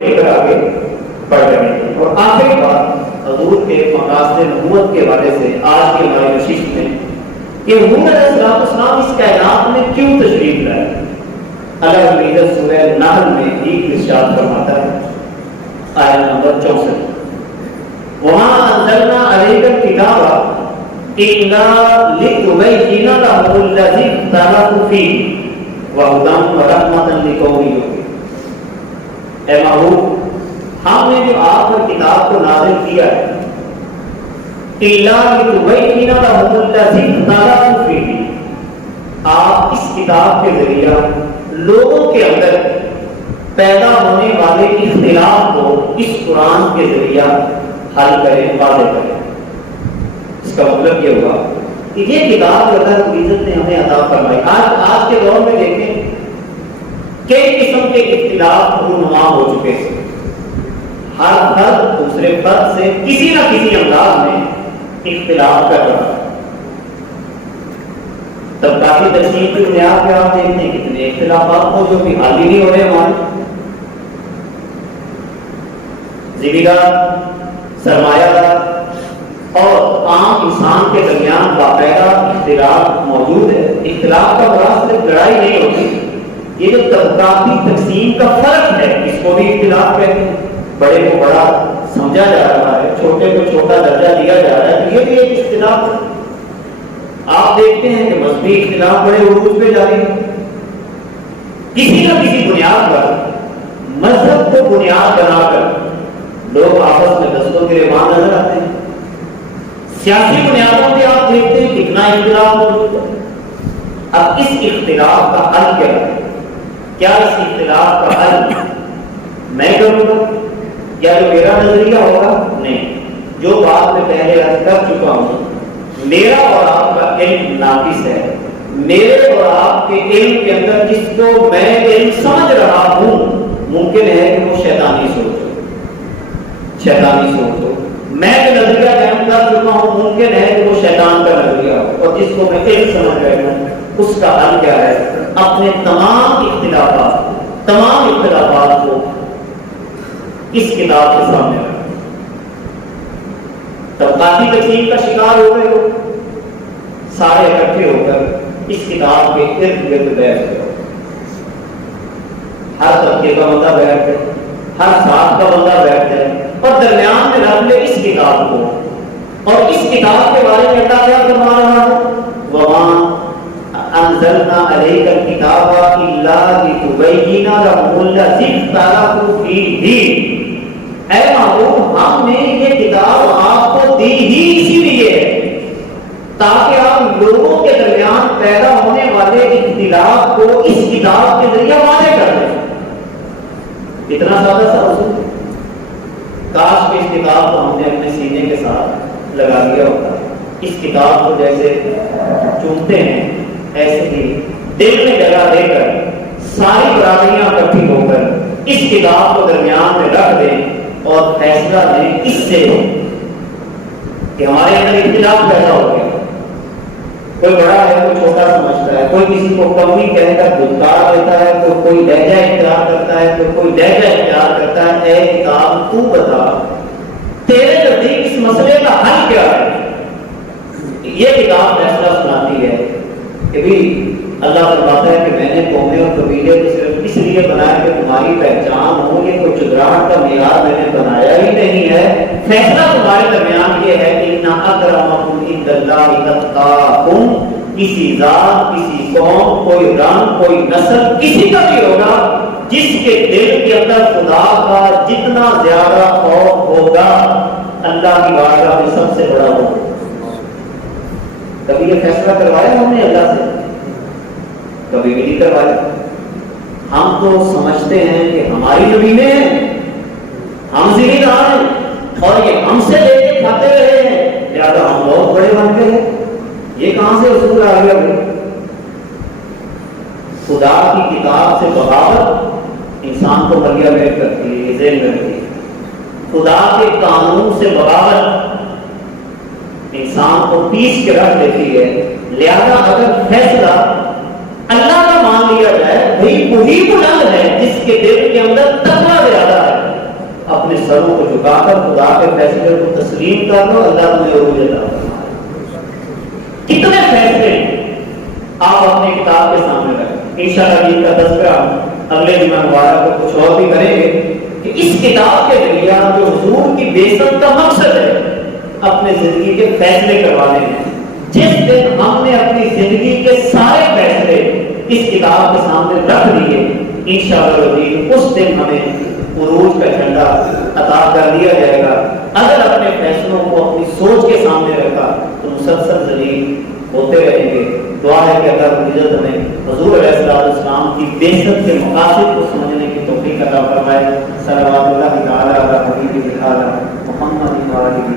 آگے بڑھ رہے ہیں۔ اور آخری بات حضور کے مقاصد نبوت کے حوالے سے آج کی ہماری نشست میں کہ حضور علیہ السلام اس کائنات میں کیوں تشریف لائے؟ اللہ رب العزت سورہ نحل میں ایک ارشاد فرماتا ہے، آیت نمبر 64، وَمَا أَنزَلْنَا عَلَيْكَ الْكِتَابَ إِلَّا لِتُبَيِّنَ لَهُمُ الَّذِي اخْتَلَفُوا فِيهِ وَهُدًى وَرَحْمَةً لِقَوْمٍ يُؤْمِنُونَ۔ اے محبوب، ہم نے جو آپ پر کتاب کو نازل کیا ہے، إِلَّا لِتُبَيِّنَ لَهُمُ الَّذِي اخْتَلَفُوا فِيهِ، آپ اس کتاب کے ذریعہ لوگوں کے اندر پیدا ہونے والے اختلاف کو اس قرآن کے ذریعہ حل کریں، واضح کریں۔ اس کا مطلب یہ ہوا کہ یہ کتاب جو اللہ رب العزت نے ہمیں عطا فرمائی، آج کے دور میں دیکھیں کئی قسم کے اختلاف رونما ہو چکے ہیں، ہر فرد دوسرے فرد سے کسی نہ کسی انداز میں اختلاف کر رہا ہے۔ طبقاتی تقسیم کی بنیاد پہ آپ دیکھتے ہیں کتنے اختلافات ہو جو کہ حل ہی نہیں ہو رہے ہمارے۔ زمیندار، سرمایہ دار اور عام انسان کے درمیان باقاعدہ اختلاف موجود ہے۔ اختلاف کا مراد صرف لڑائی نہیں ہوتی، یہ جو طبقاتی تقسیم کا فرق ہے اس کو بھی اختلاف کہتے ہیں۔ بڑے کو بڑا سمجھا جا رہا ہے، چھوٹے کو چھوٹا درجہ دیا جا رہا ہے، یہ بھی ایک اختلاف ہے۔ آپ دیکھتے ہیں کہ مذہبی اختلاف بڑے عروج پہ جاری ہے، کسی نہ کسی بنیاد پر مذہب کو بنیاد بنا کر لوگ آپس میں دستوں کے ریمان نظر آتے ہیں۔ سیاسی بنیادوں پہ آپ دیکھتے ہیں کتنا اختلاف موجود ہے۔ اب اس اختلاف کا حل کیا ہے؟ کیا اس اختلاف کا حل میں کروں گا یا جو میرا نظریہ ہوگا؟ نہیں، جو بات میں پہلے عرض کر چکا ہوں، میرا اور آپ کا علم ناقص ہے۔ میرے اور آپ کے علم کے اندر جس کو میں علم سمجھ رہا ہوں ممکن ہے کہ وہ شیطانی سوچ ہو۔ میں جو نظریہ قائم کر چکا ہوں ممکن ہے کہ وہ شیطان کا نظریہ ہو، اور جس کو میں علم سمجھ رہا ہوں اس کا حل کیا ہے؟ اپنے تمام اختلافات کو اس کتاب کے سامنے رکھیں۔ طبقاتی تقسیم کا شکار ہو گئے ہو، سارے اکٹھے ہو کر اس کتاب کے ارد گرد بیٹھ جاؤ۔ ہر طبقے کا بندہ بیٹھ جائے، ہر ساتھ کا بندہ بیٹھ جائے اور درمیان میں رکھ لے اس کتاب کو، اور اس کتاب کے بارے میں اللہ کیا فرما رہا ہے؟ وَمَا أَنزَلْنَا عَلَيْكَ الْكِتَابَ إِلَّا لِتُبَيِّنَ لَهُمُ الَّذِي اخْتَلَفُوا فِيهِ۔ اے محبوب، ہم نے یہ کتاب آپ کو دی ہی اسی لیے تاکہ آپ لوگوں کے درمیان پیدا ہونے والے اختلاف کو اس کتاب کے ذریعے واضح کر دیں۔ اتنا سادہ سا اصول، کاش کہ اس کتاب کو ہم نے اپنے سینے کے ساتھ لگا دیا ہوتا۔ اس کتاب کو جیسے چومتے ہیں ایسے ہی دل میں جگہ دے کر ساری برادریاں اکٹھی ہو کر اس کتاب کو درمیان میں رکھ دیں اور فیصلہ لیں اس سے کہ ہمارے اندر اختلاف پیدا ہو گیا، کوئی بڑا ہے کوئی چھوٹا سمجھتا ہے، کوئی کسی کو کمی کہہ کر دھتکار دیتا ہے، کوئی لہجہ اختیار کرتا ہے، کوئی لہجہ اختیار کرتا ہے۔ اے کتاب تو بتا تیرے نزدیک اس مسئلے کا حل کیا ہے؟ یہ کتاب فیصلہ سناتی ہے کہ بھی اللہ فرماتا ہے کہ میں نے قومیں اور قبیلے کو صرف اس لیے بنایا کہ تمہاری پہچان ہو، یہ کوئی چدراہٹ کا معیار میں نے بنایا ہی نہیں ہے۔ فیصلہ تمہارے درمیان یہ ہے کہ ان اکرمکم عند اللہ اتقاکم، کسی ذات، کسی قوم، کوئی رنگ، کوئی نسل، کسی کا بھی ہوگا جس کے دل کے اندر خدا کا جتنا زیادہ خوف ہوگا اللہ کی بارگاہ میں سب سے بڑا ہوگا۔ کبھی یہ فیصلہ کروایا ہم نے اللہ سے؟ کبھی بھی نہیں کروایا۔ ہم تو سمجھتے ہیں کہ ہماری زمینیں ہیں، ہم زمیندار ہیں اور یہ ہم سے لے کے کھاتے رہے ہیں، لہٰذا ہم بہت بڑے بن گئے ہیں۔ یہ کہاں سے اصول آ گیا؟ خدا کی کتاب سے بغاوت انسان کو بھریا بیٹھ کرتی ہے، ذہن میں رکھتی ہے۔ خدا کے قانون سے بغاوت انسان کو پیس کے رکھ دیتی ہے۔ لہذا اگر فیصلہ اللہ کا مان لیا جائے، وہی بلند ہے جس کے دل کے اندر تقویٰ زیادہ ہے، سروں کو جھکا کر خدا کے فیصلے کو تسلیم کر لو، اللہ تمہیں عروج عطا فرمائے۔ کتنے فیصلے آپ اپنی کتاب کے سامنے رکھیں، انشاءاللہ ان کا تذکرہ اگلے جمعہ مبارک کو کچھ اور بھی کریں گے کہ اس کتاب کے ذریعے جو حضور کی بعثت کا مقصد ہے اپنے زندگی کے فیصلے کروانے ہیں۔ جس دن ہم نے اپنی زندگی کے سارے فیصلے اس کتاب کے سامنے رکھ دیے، انشاءاللہ اس دن ہمیں عروج کا جھنڈا عطا کر دیا جائے گا۔ اگر اپنے فیصلوں کو اپنی سوچ کے سامنے رکھا تو مسلسل ذلیل ہوتے رہیں گے۔ دعا ہے کہ اللہ رب العزت ہمیں حضور علیہ السلام کی بعثت کے مقاصد کو سمجھنے کی توفیق عطا فرمائے۔ صلوات اللہ تعالی علی حبیبہ محمد و آلہ